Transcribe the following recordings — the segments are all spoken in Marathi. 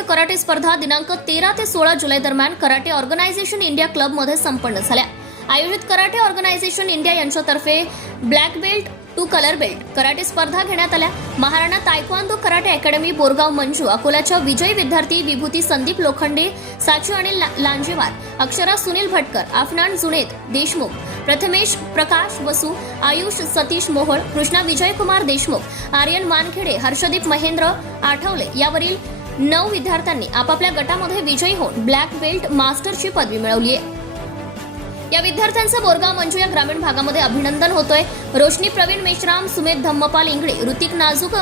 बेल्ट कराटे स्पर्धा दिनांक 13 ते 16 जुलै दरम्यान कराटे ऑर्गनायझेशन इंडिया क्लब मध्ये संपन्न झाल्या। आयोजित कराटे ऑर्गनायझेशन इंडिया यांच्यातर्फे black belt to colour belt karate स्पर्धा घेण्यात आल्या। Maharana taekwondo karate academy Borgaon Manju अकोलाच्या विजयी विद्यार्थी विभूती संदीप लोखंडे, साचू आणि लांजेवार, अक्षरा सुनील भटकर, अफनान जुनेद देशमुख, प्रथमेश प्रकाश वसू, आयुष सतीश मोहोळ, कृष्णा विजयकुमार देशमुख, आर्यन मानखेडे, हर्षदीप महेंद्र आठवले यावरील 9 विद्यार्थ्यांनी आपापल्या गटामध्ये विजयी होऊन ब्लॅक बेल्ट मास्टरची पदवी मिळवली आहे। या विद्यार्थ्यांचं बोरगाव मंजू या ग्रामीण भागामध्ये अभिनंदन होतोय। रोशनी प्रवीण मेश्राम, सुमेध धम्मपाल इंगळे, ऋतिक नाजूक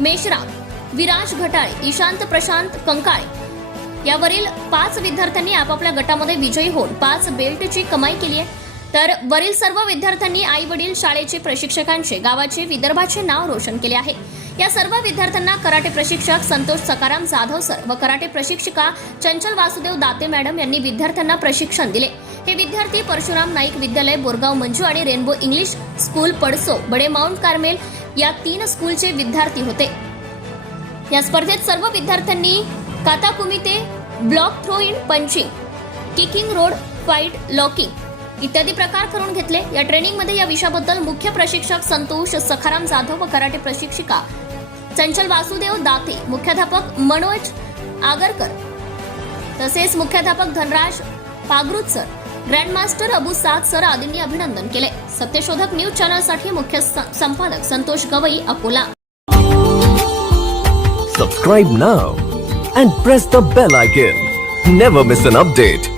मेश्राम, विराज घटाळे, ईशांत प्रशांत कंकाळे यावरील 5 विद्यार्थ्यांनी आपापल्या गटामध्ये विजयी होऊन 5 बेल्टची कमाई केली आहे। तर वरील सर्व विद्यार्थ्यांनी आई वडील, शाळेचे, प्रशिक्षकांचे, गावाचे, विदर्भाचे नाव रोशन केले आहे। या सर्व विद्यार्थ्यांना कराटे प्रशिक्षक संतोष सकाराम जाधव सर व कराटे प्रशिक्षिका चंचल वासुदेव दाते मॅडम यांनी विद्यार्थ्यांना प्रशिक्षण दिले। हे विद्यार्थी परशुराम नाईक विद्यालय बोरगाव मंजू आणि रेनबो इंग्लिश स्कूल पडसो बडे माउंट कार्मेल या 3 स्कूलचे विद्यार्थी होते। या स्पर्धेत सर्व विद्यार्थ्यांनी kata kumite, block throw in punching, kicking road fight, locking इत्यादी प्रकार करून घेतले। या ट्रेनिंगमध्ये या विषयाबद्दल मुख्य प्रशिक्षक संतोष सखाराम जाधव व कराटे प्रशिक्षिका चंचल वासुदेव दाते, मुख्याध्यापक मनोज आगरकर तसेच मुख्याध्यापक धनराज पागरूत सर, ग्रँडमास्टर अबू साद सर आदींनी अभिनंदन केले। सत्यशोधक न्यूज चॅनलसाठी मुख्य संपादक Santosh Gavai, Akola. Subscribe now and press the bell icon. Never miss an update.